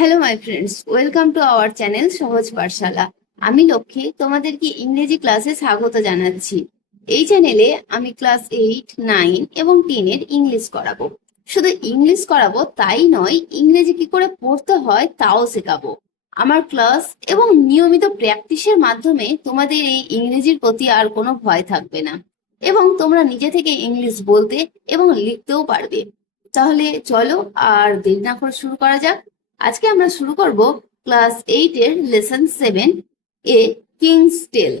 Hello my friends welcome to our channel Sahaj Pathshala আমি লক্ষ্মী, তোমাদেরকে ইংরেজি ক্লাসে স্বাগত জানাচ্ছি। এই চ্যানেলে আমি ক্লাস এইট নাইন এবং টেনের ইংলিশ করাবো। শুধু ইংলিশ করাবো, তাই নয়, ইংরেজি কি করে পড়তে হয়, তাও শেখাবো। আমার ক্লাস এবং নিয়মিত প্র্যাকটিসের মাধ্যমে তোমাদের এই ইংরেজির প্রতি আর কোনো ভয় থাকবে না। এবং তোমরা নিজে থেকে ইংলিশ বলতে এবং লিখতেও পারবে। তাহলে চলো আর দেরি না করে শুরু করা যাক। আজকে আমরা শুরু করব ক্লাস এইট এর lesson seven a king's tale.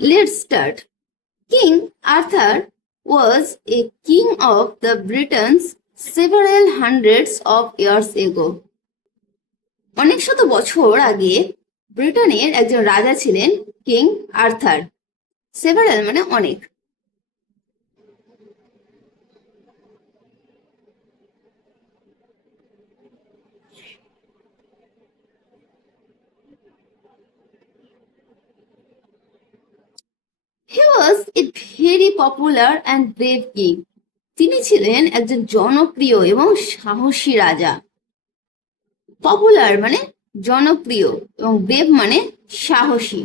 Let start King Arthur was a king of the Britons several hundreds of years ago অনেক শত বছর আগে ব্রিটেনের একজন রাজা ছিলেন কিং আর্থার সেভারেল মানে অনেক। Very অ্যান্ড ব্রেভ কিং তিনি ছিলেন একজন জনপ্রিয় এবং সাহসী রাজা। পপুলার মানে জনপ্রিয় এবং ব্রেভ মানে সাহসী।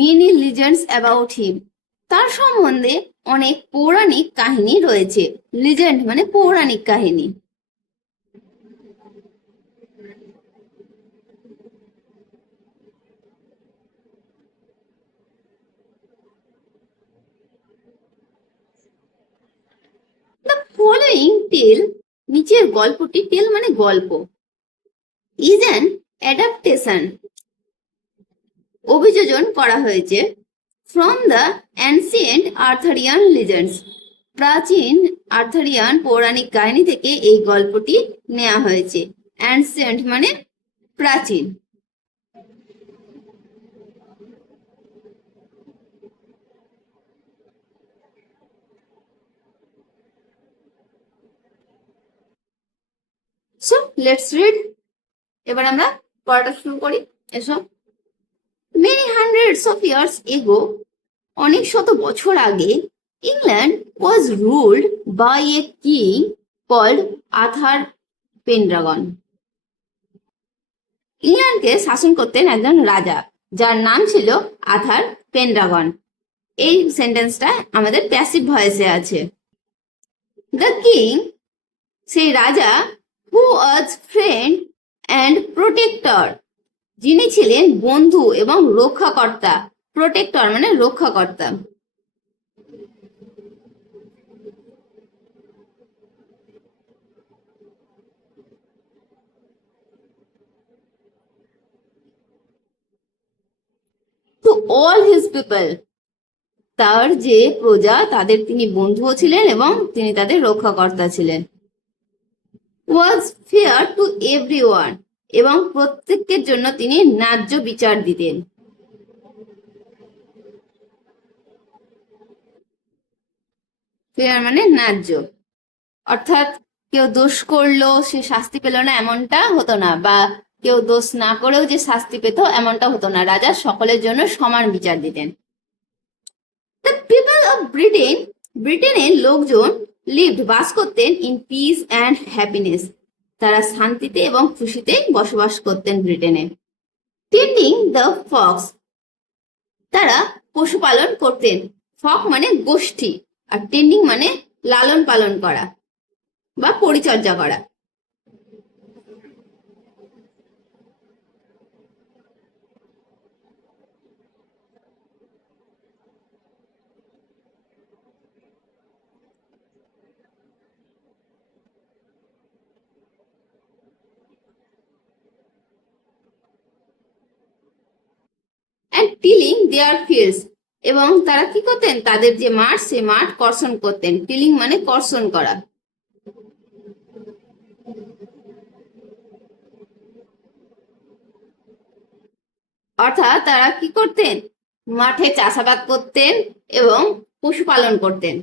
Many legends about him. তার সম্বন্ধে অনেক পৌরাণিক কাহিনী রয়েছে। লিজেন্ড মানে পৌরাণিক কাহিনী। ফলোয়িং টেল নিচের গল্পটি টেল মানে গল্প। ইজ অ্যান অ্যাডাপ্টেশন অভিযোজন করা হয়েছে। From the ancient Arthurian legends প্রাচীন আর্থারিয়ান পৌরাণিক কাহিনী থেকে এই গল্পটি নেওয়া হয়েছে। অ্যানসিয়েন্ট মানে প্রাচীন। সো লেটস রিড এবার আমরা পড়াটা শুরু করি। এসব হান্ড্রেডস অফ ইয়ার্স এগো অনেক শত বছর আগে England was ruled by a king called Arthur Pendragon ইংল্যান্ডকে শাসন করতেন একজন রাজা, যার নাম ছিল আথার পেন্ড্রাগন এই সেন্টেন্সটা আমাদের প্যাসিভ ভয়েসে আছে। দ্য কিং সেই রাজা who was friend and protector যিনি ছিলেন বন্ধু এবং রক্ষাকর্তা প্রোটেক্টর মানে রক্ষাকর্তা। অল হিজ পিপল তার যে প্রজা, তাদের তিনি বন্ধুও ছিলেন এবং তিনি তাদের রক্ষাকর্তা ছিলেন। ওয়াজ ফেয়ার টু এভরি এবং প্রত্যেকের জন্য তিনি ন্যায্য বিচার দিতেন। মানে ন্যায্য। অর্থাৎ কেউ দোষ করল, সে শাস্তি পেল না, এমনটা হতো না। বা কেউ দোষ না করেও যে শাস্তি পেত, এমনটা হতো না। রাজা সকলের জন্য সমান বিচার দিতেন। পিপল অফ ব্রিটেন ব্রিটেনের লোকজন লিভড বাস করতেন ইন পিস অ্যান্ড হ্যাপিনেস তারা শান্তিতে এবং খুশিতে বসবাস করতেন ব্রিটেনে। টেন্ডিং দ্য ফক্স তারা পশুপালন করতেন। ফক মানে গোষ্ঠী, আর টেন্ডিং মানে লালন পালন করা বা পরিচর্যা করা অ্যান্ড টিলিং দেয়ার ফিল্ডস। এবং তারা কি করতেন? তাদের যে মাঠ, সে মাঠ কর্ষণ করতেন। টিলিং মানে কর্ষণ করা। অর্থাৎ তারা কি করতেন? মাঠে চাষাবাদ করতেন এবং পশুপালন করতেন।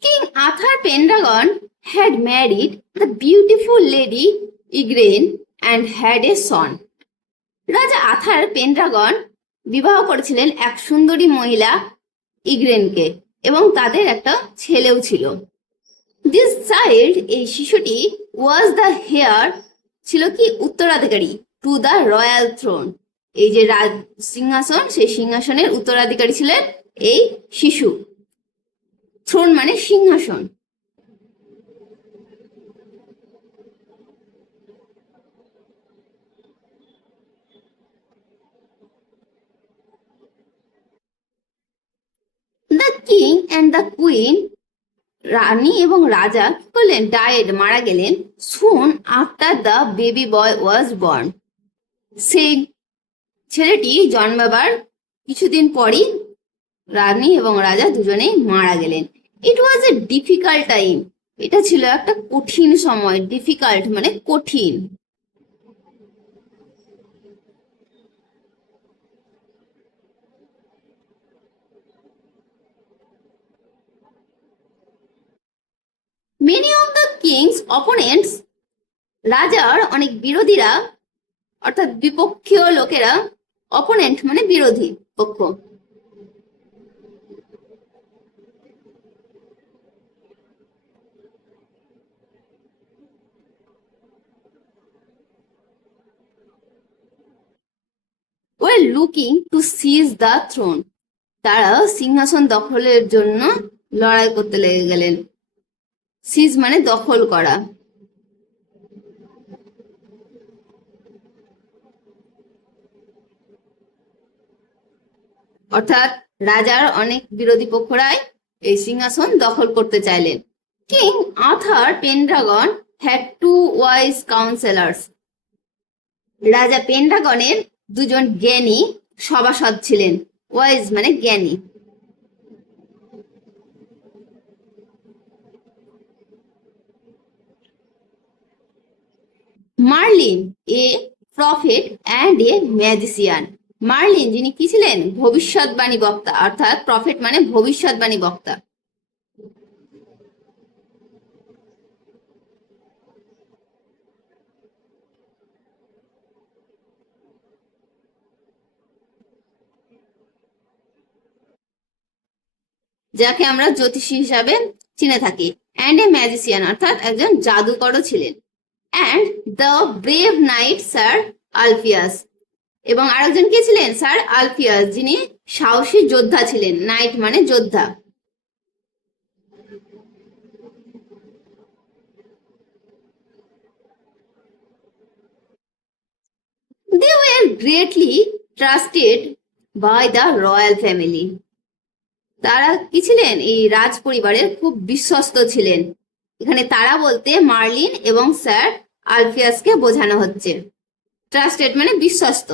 King Arthur Pendragon had married the beautiful lady Igraine, and had a son. রাজা আথার পেন্ড্রাগন বিবাহ করেছিলেন এক সুন্দরী মহিলা ইগ্রেনকে এবং তাদের একটা ছেলেও ছিল। দিস চাইল্ড এই শিশুটি ওয়াজ দ্য হেয়ার ছিল কি? উত্তরাধিকারী টু দ্য রয়্যাল থ্রোন এই যে রাজ সিংহাসন, সেই সিংহাসনের উত্তরাধিকারী ছিলেন এই শিশু। থ্রোন মানে সিংহাসন। The king and the queen রানী এবং রাজা কি করলেন? ডায়েড মারা গেলেন। Soon after the baby boy was born সেই ছেলেটি জন্মাবার কিছুদিন পরই রানী এবং রাজা দুজনেই মারা গেলেন। ইট ওয়াজ এ ডিফিকাল্ট টাইম এটা ছিল একটা কঠিন সময় ডিফিকাল্ট মানে কঠিন। Many of the king's opponents রাজার অনেক বিরোধীরা, অর্থাৎ বিপক্ষীয় লোকেরা অপোনেন্ট মানে বিরোধী পক্ষ। Looking to seize the throne তারা সিংহাসন দখলের জন্য লড়াই করতে লেগে গেলেন। সিজ মানে দখল করা। অর্থাৎ রাজার অনেক বিরোধী পক্ষরাই এই সিংহাসন দখল করতে চাইলেন। King Arthur Pendragon had two wise counsellors রাজা পেন্ড্রাগনের দুজন জ্ঞানী সভাসদ ছিলেন। ওয়াইজ মানে জ্ঞানী। Merlin a prophet and a magician. Merlin, যিনি কি ছিলেন? ভবিষ্যৎবাণী বক্তা, অর্থাৎ প্রফেট মানে ভবিষ্যৎবাণী বক্তা। যাকে আমরা জ্যোতিষী হিসাবে চিনে থাকি। অ্যান্ড এ ম্যাজিসিয়ান, অর্থাৎ একজন জাদুকরও ছিলেন। And the brave knight sir Alfius এবং আরেকজন কে ছিলেন স্যার আলফিয়াস যিনি সাহসী যোদ্ধা ছিলেন। নাইট মানে যোদ্ধা। They were greatly trusted by the royal family. তারা কি ছিলেন? এই রাজ পরিবারের খুব বিশ্বস্ত ছিলেন। এখানে তারা বলতে মার্লিন এবং স্যার আলফিয়াসকে বোঝানো হচ্ছে। ট্রাস্টেড মানে বিশ্বস্ত।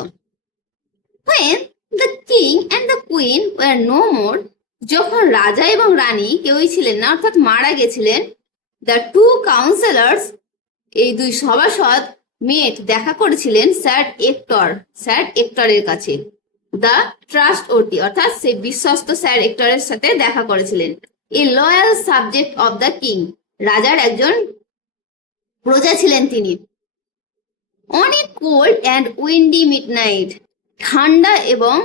When the king and the queen were no more, যখন রাজা এবং রানী কেউই ছিলেন না, অর্থাৎ মারা গেছিলেন দ্য টু কাউন্সেলার্স এই দুই সভাসদ মেট দেখা করেছিলেন স্যার এক্টর, স্যার এক্টরের কাছে। দ্য ট্রাস্ট ওটি অর্থাৎ সেই বিশ্বস্ত স্যার এক্টরের সাথে দেখা করেছিলেন। A loyal subject of the king রাজার একজন প্রজা ছিলেন তিনি। অনেক কোল্ড অ্যান্ড উইন্ডি মিডনাইট ঠান্ডা এবং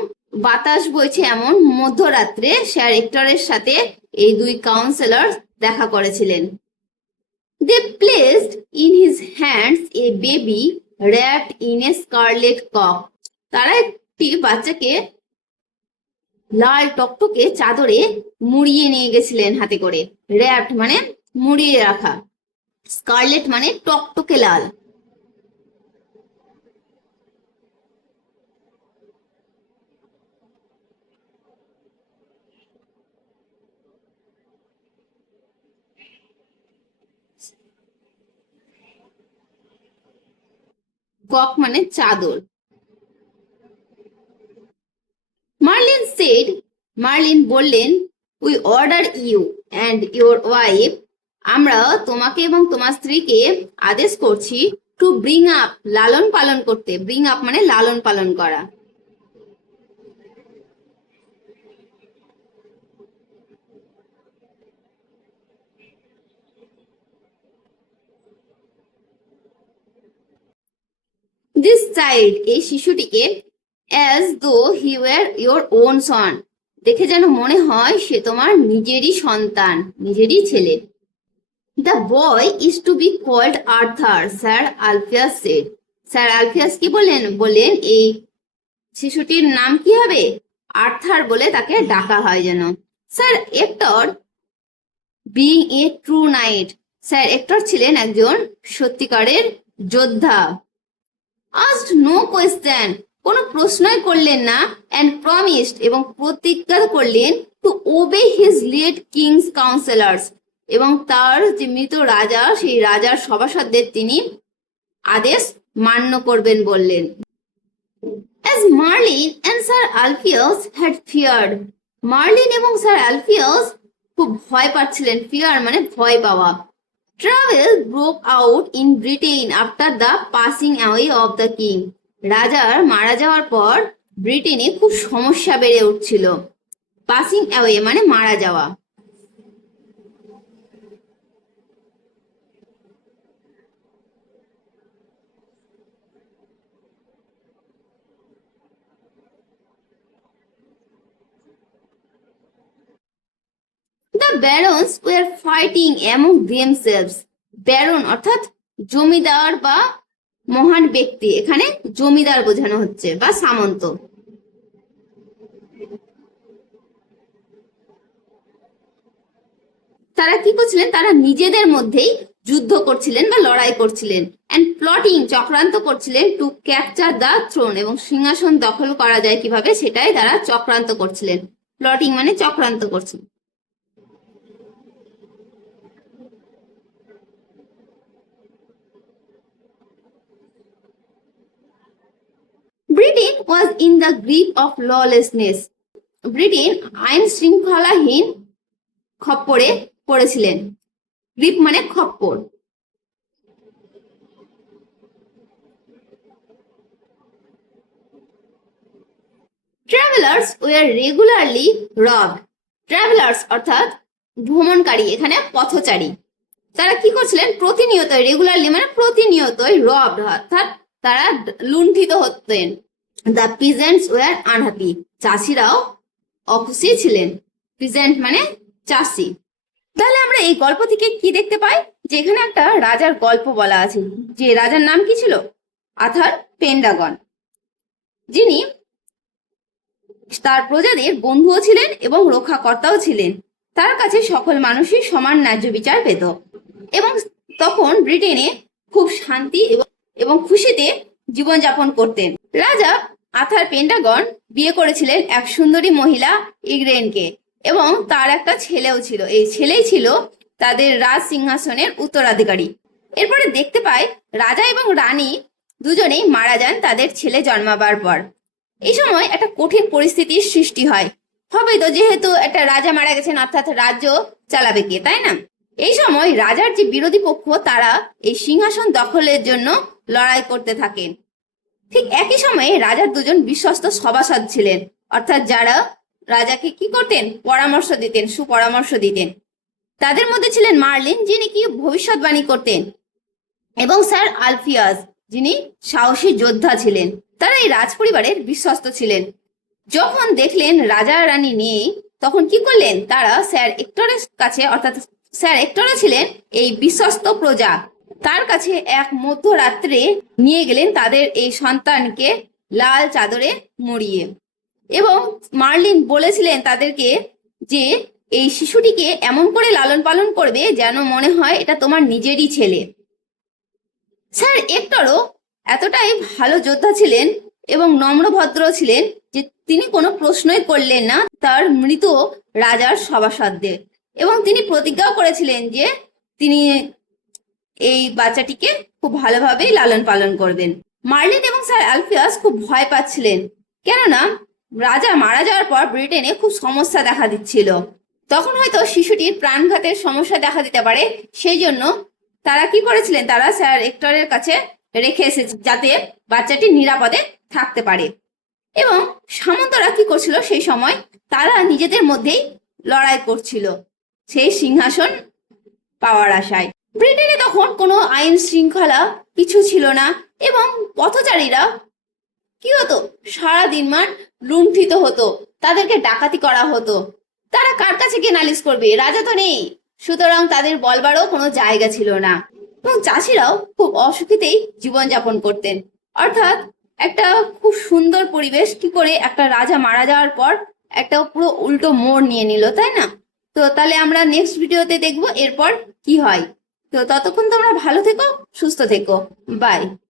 বাতাস বইছে এমন মধ্যরাত্রে স্যার এক্টরের সাথে এই দুই কাউন্সিলর দেখা করেছিলেন। They placed in his hands a baby wrapped in a scarlet cock তারা একটি বাচ্চাকে লাল টকটকে চাদরে মুড়িয়ে নিয়ে গেছিলেন হাতে করে। র্যাপড মানে মুড়িয়ে রাখা। স্কারলেট মানে টকটকে লাল। কক মানে চাদর। মার্লিন সেড, মার্লিন বললেন we order you and your wife আমরা তোমাকে এবং তোমার স্ত্রীকে আদেশ করছি টু ব্রিং আপ লালন পালন করতে। ব্রিং আপ মানে লালন পালন করা। দিস চাইল্ড এই শিশুটিকে as though he were your own son দেখে যেন মনে হয় সে তোমার নিজেরই সন্তান, নিজেরই ছেলে। The boy is to be called Arthur sir Alfius said sir Alfius কি বললেন বললেন এই শিশুটির নাম কি হবে? আর্থার বলে তাকে ডাকা হয় যেন। Sir Ector being a true knight sir Ector ছিলেন একজন সত্যিকারের যোদ্ধা। আস্ট নো কোয়েশ্চেন কোনো প্রশ্নই করলেন না অ্যান্ড প্রমিসড এবং প্রতিজ্ঞা করলেন to obey his lead king's counsellors এবং তার যে মৃত রাজা সেই রাজার সভাসদদের তিনি আদেশ মান্য করবেন বললেন। As Marlin and Sir Alpheus had feared, Merlin এবং স্যার আলফিয়াস খুব ভয় পাচ্ছিলেন। ফিয়ার মানে ভয় পাওয়া। Trouble broke out in Britain after the passing away of the king রাজার মারা যাওয়ার পর ব্রিটেনে খুব সমস্যা বেড়ে উঠছিল। পাসিং অ্যাওয়ে মানে মারা যাওয়া। The barons were fighting among themselves baron অর্থাৎ জমিদার বা মহান ব্যক্তি। এখানে জমিদার বোঝানো হচ্ছে বা সামন্ত। তারা কি করছিলেন? তারা নিজেদের মধ্যেই যুদ্ধ করছিলেন বা লড়াই করছিলেন। অ্যান্ড প্লটিং চক্রান্ত করছিলেন টু ক্যাপচার দ্য থ্রোন এবং সিংহাসন দখল করা যায় কীভাবে? সেটাই তারা চক্রান্ত করছিলেন। প্লটিং মানে চক্রান্ত করছিলেন। Britain was in the grip of lawlessness Britain আইন শৃঙ্খলাহীন খপ্পরে পড়েছিলেন। গ্রিপ মানে খপ্পর। Travellers were regularly rob travellers অর্থাৎ ভ্রমণকারী, এখানে পথচারী। তারা কি করছিলেন? প্রতিনিয়ত রেগুলারলি মানে প্রতিনিয়তই রব অর্থাৎ তারা লুণ্ঠিত হতেন। দ্য পিজেন্টস ওয়ার আনহ্যাপি চাষিরাও অখুশি ছিলেন। পিজেন্ট মানে চাষি। তাহলে আমরা এই গল্প থেকে কি দেখতে পাই? যে এখানে একটা রাজার গল্প বলা আছে। যে রাজার নাম কি ছিল? Arthur Pendragon. যিনি তার প্রজাদের বন্ধুও ছিলেন এবং রক্ষাকর্তাও ছিলেন। তার কাছে সকল মানুষই সমান ন্যায্য বিচার পেত। এবং তখন ব্রিটেনে খুব শান্তি এবং খুশিতে জীবনযাপন করতেন। রাজা আথার পেন্টাগন বিয়ে করেছিলেন এক সুন্দরী মহিলা ইগ্রেনকে এবং তার একটা ছেলেও ছিল। এই ছেলেই ছিল তাদের রাজ সিংহাসনের উত্তরাধিকারী। এরপরে দেখতে পাই রাজা এবং রানী দুজনেই মারা যান তাদের ছেলে জন্মাবার পর। এই সময় একটা কঠিন পরিস্থিতির সৃষ্টি হয়। হবে তো যেহেতু একটা রাজা মারা গেছেন, অর্থাৎ রাজ্য চালাবে কে, তাই না? এই সময় রাজার যে বিরোধী পক্ষ, তারা এই সিংহাসন দখলের জন্য লড়াই করতে থাকেন। ঠিক একই সময়ে রাজার দুজন বিশ্বস্ত সভাসদ ছিলেন। অর্থাৎ যারা রাজাকে কি করতেন? পরামর্শ দিতেন, সুপরামর্শ দিতেন। তাদের মধ্যে ছিলেন মার্লিন, যিনি কি ভবিষ্যৎবাণী করতেন, এবং স্যার আলফিয়াস, যিনি সাহসী যোদ্ধা ছিলেন। তারা এই রাজপরিবারের বিশ্বস্ত ছিলেন। যখন দেখলেন রাজা রানী নেই, তখন কি করলেন? তারা স্যার এক্টরের কাছে, অর্থাৎ স্যার এক্টরা ছিলেন এই বিশ্বস্ত প্রজা। তার কাছে এক মধ্যরাত্রে নিয়ে গেলেন তাদের এই সন্তানকে লাল চাদরে মরিয়ে। এবং মার্লিন বলেছিলেন তাদেরকে যে, এই শিশুটিকে এমন করে লালন পালন করবে যেন মনে হয় এটা তোমার নিজেরই ছেলে। স্যার, একটরও এতটাই ভালো যোদ্ধা ছিলেন এবং নম্রভদ্র ছিলেন যে, তিনি কোনো প্রশ্নই করলেন না তার মৃত রাজার সভাসদদের। এবং তিনি প্রতিজ্ঞাও করেছিলেন যে, তিনি এই বাচ্চাটিকে খুব ভালোভাবেই লালন পালন করবেন। মার্লিন এবং স্যার আলফিয়াস খুব ভয় পাচ্ছিলেন। কেননা, রাজা মারা যাওয়ার পর ব্রিটেনে খুব সমস্যা দেখা দিচ্ছিল। তখন হয়তো শিশুটির প্রাণঘাতের সমস্যা দেখা দিতে পারে। সেই জন্য তারা কি করেছিলেন? তারা স্যার এক্টরের কাছে রেখে এসেছে যাতে বাচ্চাটি নিরাপদে থাকতে পারে। এবং সামন্তরা কি করছিল সেই সময়? তারা নিজেদের মধ্যেই লড়াই করছিল। সেই সিংহাসন পাওয়ার আশায়। ব্রিটেনে তখন কোনো আইন শৃঙ্খলা কিছু ছিল না এবং পথচারীরা কি হতো? সারাদিন মান লুণ্ঠিত হতো। তাদেরকে ডাকাতি করা হতো। তারা কার কাছে গিয়ে নালিশ করবে? রাজা তো নেই। সুতরাং তাদের বলবারও কোনো জায়গা ছিল না। এবং চাষিরাও খুব অসুখীতেই জীবনযাপন করতেন। অর্থাৎ একটা খুব সুন্দর পরিবেশ কি করে একটা রাজা মারা যাওয়ার পর একটা পুরো উল্টো মোড় নিয়ে নিল, তাই না? তো তাহলে আমরা নেক্সট ভিডিওতে দেখব এরপর কি হয়। তো ততক্ষণ তোমরা ভালো থেকো সুস্থ থেকো। বাই